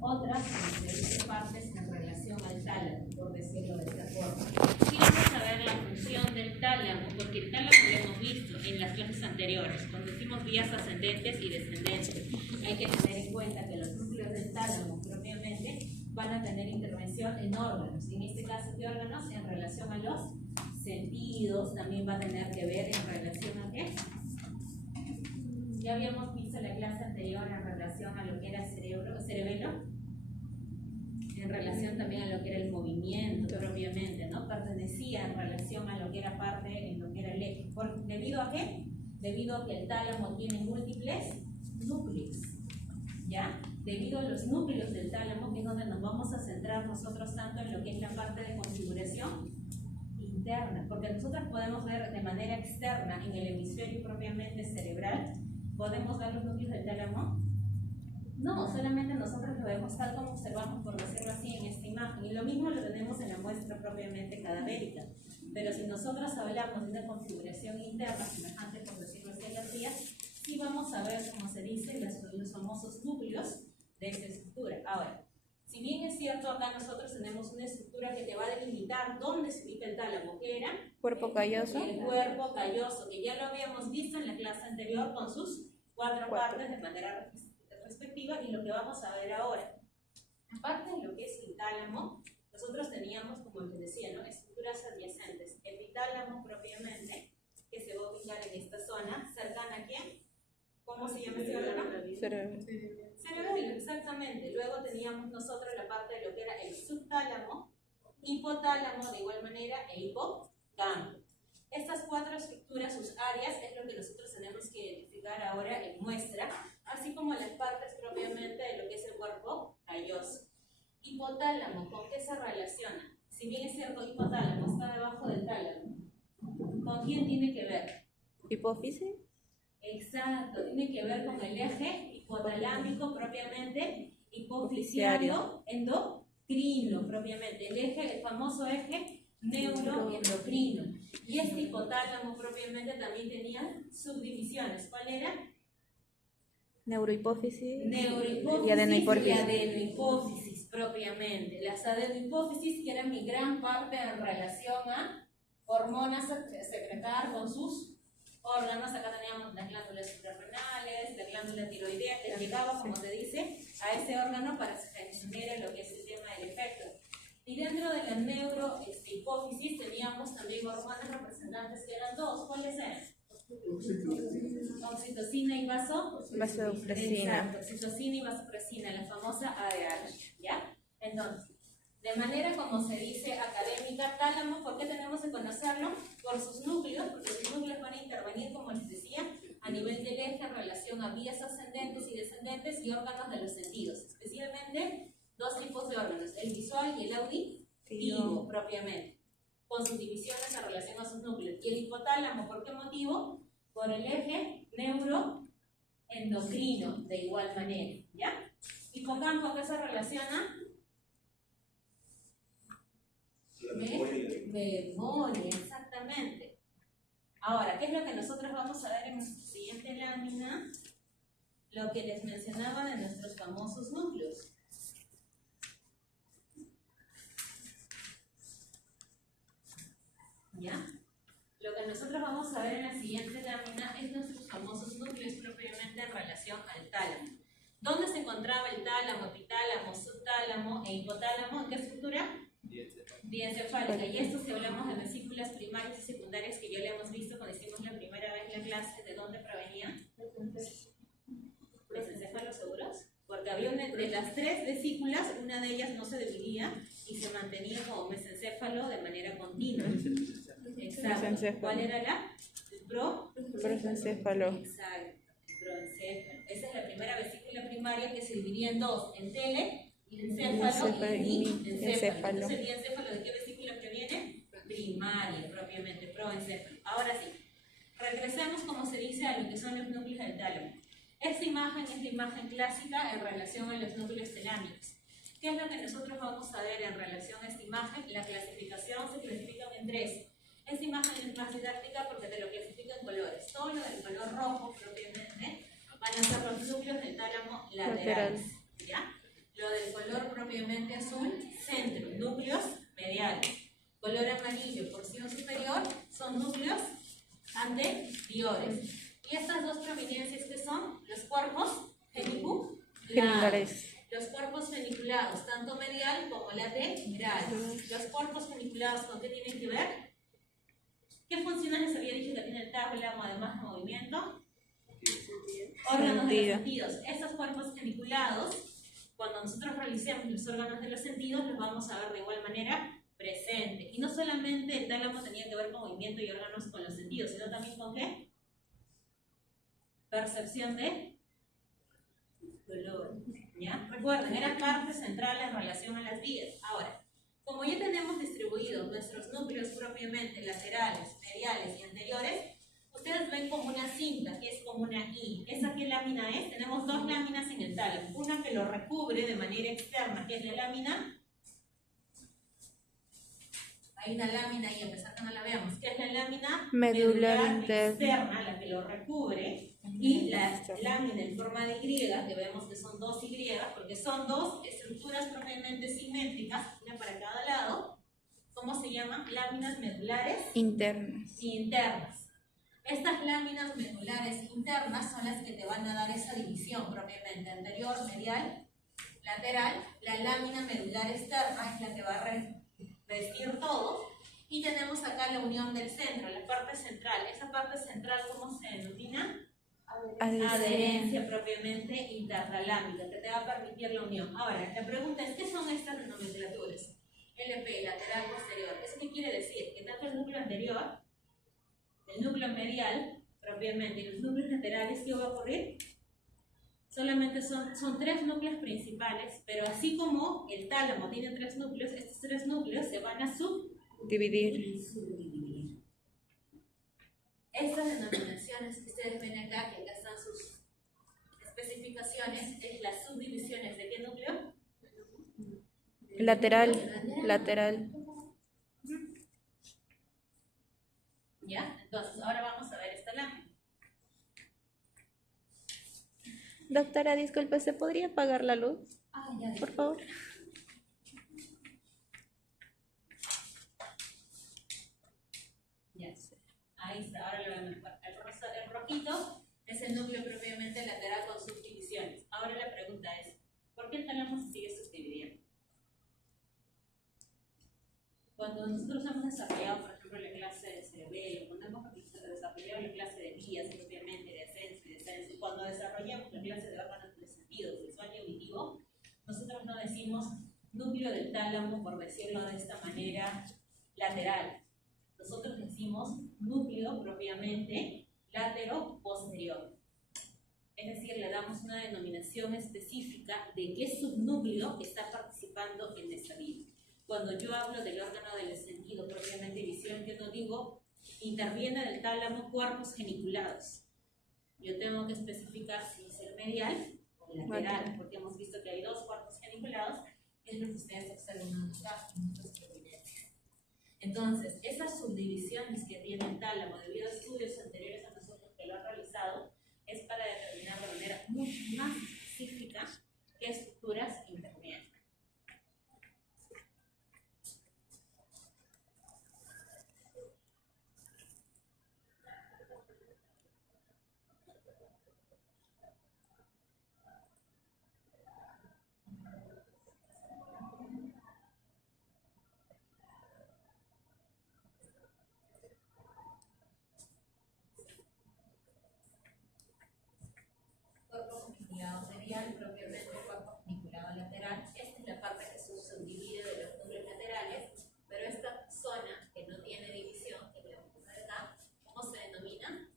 otras diferentes partes en relación al tálamo, por decirlo de esta forma. Y vamos a ver la función del tálamo, porque el tálamo lo hemos visto en las clases anteriores, cuando hicimos vías ascendentes y descendentes. Hay que tener en cuenta que los núcleos del tálamo propiamente van a tener intervención en órganos. En este caso, ¿qué órganos? En relación a los sentidos, también va a tener que ver en relación a ¿qué? Ya habíamos visto en la clase anterior en relación a lo que era cerebelo, en relación también a lo que era el movimiento propiamente, ¿no? Pertenecía en relación a lo que era parte, en lo que era el eje. ¿Debido a qué? Debido a que el tálamo tiene múltiples núcleos, ¿ya? Debido a los núcleos del tálamo, que es donde nos vamos a centrar nosotros tanto en lo que es la parte de configuración interna, porque nosotros podemos ver de manera externa en el hemisferio propiamente cerebral, ¿podemos ver los núcleos del tálamo? No, solamente nosotros lo vemos tal como observamos, por decirlo así, en esta imagen. Y lo mismo lo tenemos en la muestra propiamente cadavérica. Pero si nosotros hablamos de una configuración interna, semejante, por decirlo así, en las vías, sí vamos a ver, como se dice, los famosos núcleos de esta estructura. Ahora, si bien es cierto, acá nosotros tenemos una estructura que te va a delimitar dónde se ubica el tálamo, ¿qué era? Cuerpo calloso. El cuerpo calloso, que ya lo habíamos visto en la clase anterior con sus cuatro partes de manera respectiva, y lo que vamos a ver ahora. Aparte de lo que es el tálamo, nosotros teníamos, como les decía, ¿no? Estructuras adyacentes. El epitálamo propiamente, que se va a ubicar en esta zona, cercana a ¿quién? ¿Cómo se llama este órgano? Cerebelo, exactamente. Luego teníamos nosotros la parte de lo que era el subtálamo, hipotálamo de igual manera e hipocampo. Estas cuatro estructuras, sus áreas, es lo que nosotros tenemos que identificar ahora en muestra, así como las partes propiamente de lo que es el cuerpo calloso. Hipotálamo, ¿con qué se relaciona? Si bien es cierto, hipotálamo está debajo del tálamo, ¿con quién tiene que ver? ¿Hipófisis? Exacto, tiene que ver con el eje hipotalámico propiamente, hipofisiario, endocrino propiamente, el famoso eje neuroendocrino. Y este hipotálamo propiamente también tenía subdivisiones. ¿Cuál era? Neurohipófisis Neurohipófisis y adenohipófisis. y adenohipófisis propiamente. Las adenohipófisis, que eran mi gran parte en relación a hormonas secretar con sus órganos. Acá teníamos las glándulas suprarrenales, la glándula tiroidea, que llegaba, como te dice, a ese órgano para que se genere lo que es el tema del efecto. Y dentro de la neurohipófisis teníamos también hormonas representantes que eran dos. ¿Cuáles eran? Oxitocina y vasopresina. Exacto, oxitocina y vasopresina, la famosa ADH, ¿ya? Entonces, de manera como se dice académica, tálamo, ¿por qué tenemos que conocerlo? Por sus núcleos, porque sus núcleos van a intervenir, como les decía, a nivel del eje en relación a vías ascendentes y descendentes y órganos de los sentidos, especialmente dos tipos de órganos, el visual y el auditivo propiamente, con sus divisiones en relación a sus núcleos. Y el hipotálamo, ¿por qué motivo? Por el eje neuroendocrino, de igual manera, ¿ya? Hipocampo, ¿qué se relaciona? Memoria, exactamente. Ahora, ¿qué es lo que nosotros vamos a ver en nuestra siguiente lámina? Lo que les mencionaba de nuestros famosos núcleos. ¿Ya? Lo que nosotros vamos a ver en la siguiente lámina es nuestros famosos núcleos propiamente en relación al tálamo. ¿Dónde se encontraba el tálamo, epitálamo, subtálamo e hipotálamo? ¿En qué estructura? Diencefálica. Y esto si hablamos de vesículas primarias y secundarias, que ya lo hemos visto cuando hicimos la primera vez la clase, ¿de dónde provenían? ¿Mesencéfalos seguros? Porque había una, de las tres vesículas, una de ellas no se dividía y se mantenía como mesencéfalo de manera continua. Exacto. ¿Cuál era la? Prosencéfalo. Exacto, proencéfalo. Esa es la primera vesícula primaria, que se dividía en dos, en tele y encéfalo y diencéfalo. Entonces, ¿el diencéfalo de qué vesícula que viene? Primaria, propiamente, proencéfalo. Ahora sí, regresemos, como se dice, a lo que son los núcleos del tálamo. Esta imagen es la imagen clásica en relación a los núcleos talámicos. ¿Qué es lo que nosotros vamos a ver en relación a esta imagen? La clasificación se clasifica en tres. Esta imagen es más didáctica porque te lo clasifica en colores. Todo lo del color rojo propiamente van a ser los núcleos del tálamo laterales, ¿ya? Lo del color propiamente azul, centro, núcleos mediales. Color amarillo, porción superior, son núcleos anteriores. Y estas dos prominencias que son los cuerpos geniculares. Los cuerpos geniculados, tanto medial como lateral. Los cuerpos geniculados, ¿con qué tienen que ver? ¿Qué funciones les había dicho que tiene el tálamo, además de movimiento? Órganos de los sentidos. Estos cuerpos geniculados, cuando nosotros realicemos los órganos de los sentidos, los vamos a ver de igual manera presente. Y no solamente el tálamo tenía que ver con movimiento y órganos con los sentidos, sino también con ¿qué? Percepción de dolor. ¿Ya? Recuerden, era parte central en relación a las vías. Ahora, como ya tenemos distribuidos nuestros núcleos propiamente laterales, mediales y anteriores, ustedes ven como una cinta, que es como una I. ¿Esa qué lámina es? Tenemos dos láminas en el tálamo. Una que lo recubre de manera externa, que es la lámina. Hay una lámina ahí, a pesar que no la veamos, que es la lámina medular externa, la que lo recubre. Y la lámina en forma de Y, que vemos que son dos Y, porque son dos estructuras propiamente simétricas, una para cada lado. ¿Cómo se llaman? Láminas medulares internas. y internas. Estas láminas medulares internas son las que te van a dar esa división propiamente, anterior, medial, lateral. La lámina medular externa es la que va a revestir todo. Y tenemos acá la unión del centro, la parte central. Esa parte central, ¿cómo se denomina? Adherencia propiamente intertalámica, que te va a permitir la unión. Ahora, la pregunta es, ¿qué son estas nomenclaturas? LP, lateral, posterior. ¿Eso qué quiere decir? Que tanto el núcleo anterior, el núcleo medial, propiamente, y los núcleos laterales, ¿qué va a ocurrir? Solamente son tres núcleos principales, pero así como el tálamo tiene tres núcleos, estos tres núcleos se van a subdividir. Estas denominaciones que ustedes ven acá, que acá están sus especificaciones, es las subdivisiones de qué núcleo? Lateral. ¿Ya? Entonces, ahora vamos a ver esta lámina. Doctora, disculpe, ¿se podría apagar la luz? Ya, por favor. Ya, ahí está, ahora lo ven mejor. El rojito es el núcleo propiamente lateral con subdivisiones. Ahora la pregunta es, ¿por qué el tálamo se sigue subdividiendo? Cuando nosotros hemos desarrollado, por ejemplo, la clase de cerebelo, cuando hemos desarrollado la clase de vías, propiamente, de ascenso y descenso, y cuando desarrollamos la clase de órganos de sentido, visual y auditivo, nosotros no decimos núcleo del tálamo, por decirlo de esta manera, lateral. Nosotros decimos núcleo propiamente latero-posterior. Es decir, le damos una denominación específica de qué subnúcleo está participando en esta vía. Cuando yo hablo del órgano del sentido propiamente visión, yo no digo interviene del tálamo cuerpos geniculados. Yo tengo que especificar si es el medial o el lateral, porque hemos visto que hay dos cuerpos geniculados, que es lo que ustedes observan acá en nuestras prominencias. Entonces, esas subdivisiones que tiene el tálamo debido a estudios anteriores a nosotros que lo han realizado, es para determinar de manera mucho más específica qué estructuras intervienen. Medial, propiamente el cuerpo geniculado lateral. Esta es la parte que se subdivide de los núcleos laterales, pero esta zona que no tiene división, que le vamos a poner acá, ¿cómo se denomina?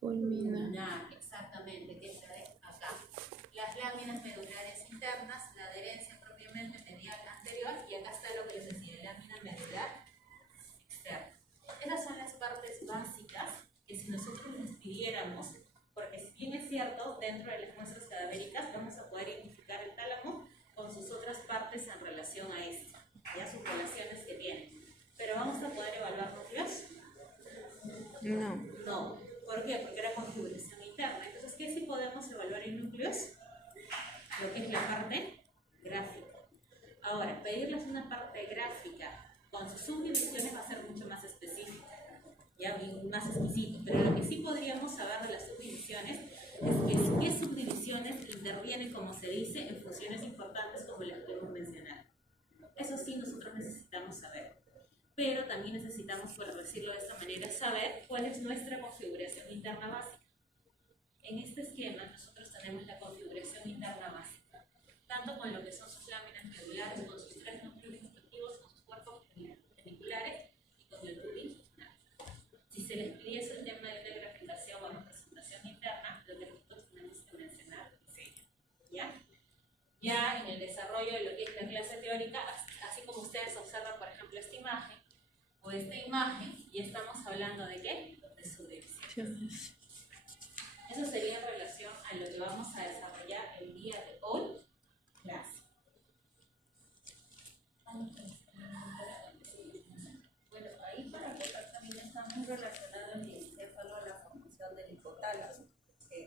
Pulminar, exactamente, que es la de acá. Las láminas medulares internas, la adherencia propiamente medial anterior, y acá está lo que les decía, lámina medular externa. Esas son las partes básicas que si nosotros les pidiéramos, porque si bien es cierto, dentro de las muestras cadavéricas vamos a poder identificar el tálamo con sus otras partes en relación a esto, ya sus relaciones que tienen. Pero vamos a poder evaluar núcleos. No. ¿Por qué? Porque era configuración interna. Entonces, ¿qué sí podemos evaluar en núcleos? lo que es la parte gráfica. Ahora, pedirles una parte gráfica con sus subdivisiones va a ser mucho más específico, ya más exquisito, pero lo que sí podríamos saber de las subdivisiones es que qué subdivisiones intervienen, como se dice, en funciones importantes como las que hemos mencionado. Eso sí nosotros necesitamos saber, pero también necesitamos, por decirlo de esta manera, saber cuál es nuestra configuración interna básica. En este esquema nosotros tenemos la configuración interna básica, tanto con lo que son sus láminas medulares, con sus tres núcleos respectivos, con sus cuerpos geniculares y con el tubing. Si se les pidiese el tema de una graficación o una presentación interna, lo que nosotros tenemos que mencionar es ello, ¿ya? Ya en el desarrollo de lo que es la clase teórica, así como ustedes observan, por ejemplo, esta imagen o esta imagen, y estamos hablando de ¿qué? De subdivisiones. Eso sería en relación a lo que vamos a desarrollar el día de hoy, clase. Bueno, ahí para acotar también está muy relacionado el diencéfalo a la formación del hipotálamo,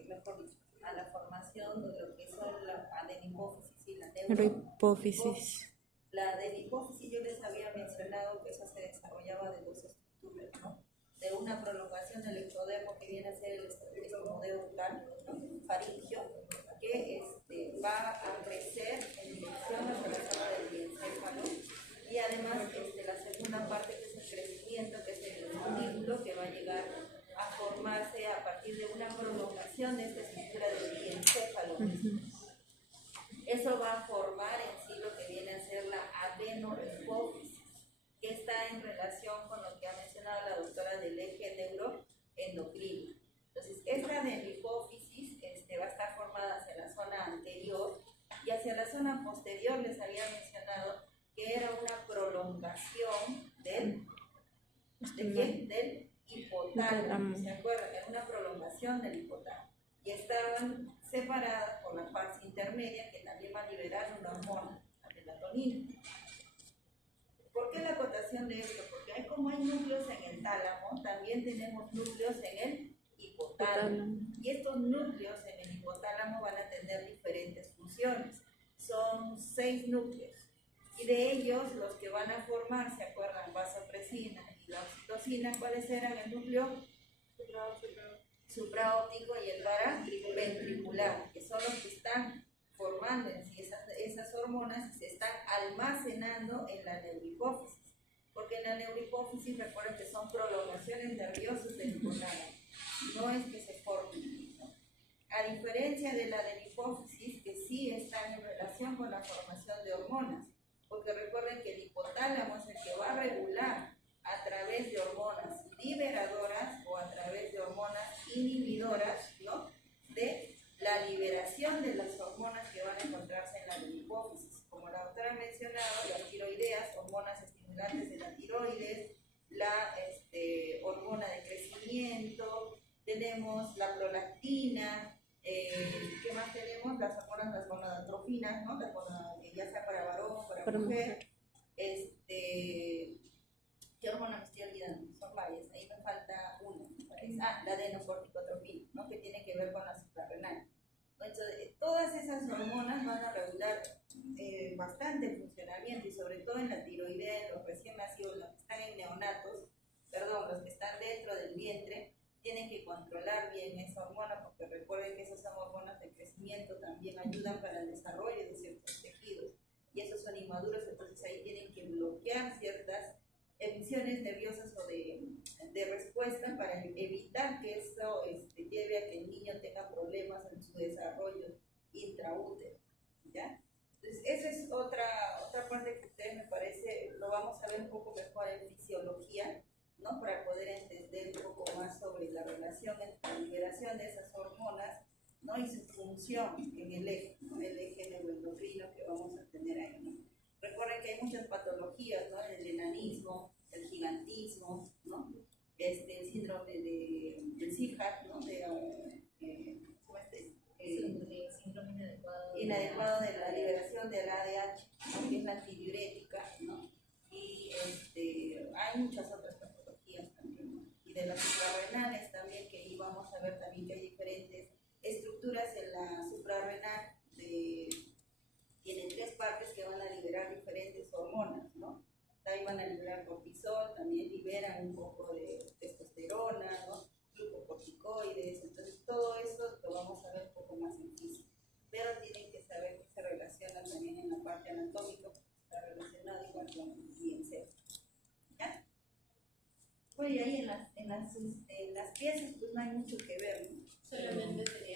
mejor dicho, a la formación de lo que son la adenipófisis y la Neurohipófisis. La adenipófisis yo les había mencionado que eso se desarrollaba de dos estructuras, ¿no? De una prolongación del ectodermo que viene a ser el estomodeo dural, ¿no? Faringio, que va a crecer en dirección hacia la zona del diencéfalo, y además la segunda parte que es el crecimiento, que es el mandíbulo, que va a llegar a formarse a partir de una prolongación de esta estructura del diencéfalo. Eso va a formar en sí lo que viene a ser la adenopófisis, que está en relación con lo que ha mencionado la doctora del eje neuroendocrino. Entonces, esta adenopófisis va a estar formada hacia la zona anterior, y hacia la zona posterior les había mencionado que era una prolongación del hipotálamo, ¿se acuerdan? Era una prolongación del hipotálamo, y estaban separadas por la fase intermedia, que también va a liberar una hormona, la melatonina. ¿Por qué la acotación de esto? Porque como hay núcleos en el tálamo, también tenemos núcleos en el hipotálamo. Y estos núcleos en el hipotálamo van a tener diferentes funciones. Son 6 núcleos. Y de ellos, los que van a formar, ¿se acuerdan? Vasopresina y la oxitocina, ¿cuáles eran el núcleo? Supraóptico y el paraventricular, que son los que están formando en sí esas hormonas, se están almacenando en la neurohipófisis. Porque en la neurohipófisis, recuerden que son prolongaciones nerviosas del hipotálamo, no es que se formen, ¿no? A diferencia de la adenipófisis, que sí están en relación con la formación de hormonas, porque recuerden que el hipotálamo es el que va a regular a través de hormonas liberadoras o a través de hormonas inhibidoras, ¿no? De la liberación de las hormonas que van a encontrarse en la hipófisis. Como la doctora ha mencionado, las tiroideas, hormonas estimulantes de la tiroides, la hormona de crecimiento, tenemos la prolactina, ¿qué más tenemos? Las hormonas, las gonadotrofinas, ¿no? Ya sea para varón o para mujer. ¿Qué hormona me estoy olvidando? Son varias, ahí me falta una, me parece. La adenocorticotropina, ¿no? Que tiene que ver con la suprarrenal. Entonces, todas esas hormonas van a regular bastante el funcionamiento, y sobre todo en la tiroidea, en los recién nacidos, los que están en neonatos, los que están dentro del vientre, tienen que controlar bien esa hormona, porque recuerden que esas son hormonas de crecimiento, también ayudan para el desarrollo de ciertos tejidos, y esos son inmaduros, entonces ahí tienen que bloquear ciertas emisiones nerviosas o de respuesta para evitar que eso lleve a que el niño tenga problemas en su desarrollo intraútero, ¿ya? Entonces, esa es otra parte que ustedes, me parece, lo vamos a ver un poco mejor en fisiología, ¿no? Para poder entender un poco más sobre la relación entre la liberación de esas hormonas, ¿no? Y su función en el eje, ¿no? El eje neuroendocrino que vamos a tener ahí, ¿no? Recuerden que hay muchas patologías, ¿no? El enanismo, el gigantismo, ¿no? El síndrome del SIHAC, ¿no? Síndrome inadecuado de la liberación del ADH, ¿no? Que es la antidiurética, ¿no? Y hay muchas otras patologías también, ¿no? Y de las suprarrenales también, que ahí vamos a ver también que hay diferentes estructuras en la suprarrenal de también van a liberar cortisol, también liberan un poco de testosterona, ¿no? Glucocorticoides, entonces todo eso lo vamos a ver un poco más en física. Pero tienen que saber que se relaciona también en la parte anatómica, porque está relacionado igual con el INC. ¿Ya? Bueno, y ahí en las piezas pues no hay mucho que ver, ¿no? Solamente sería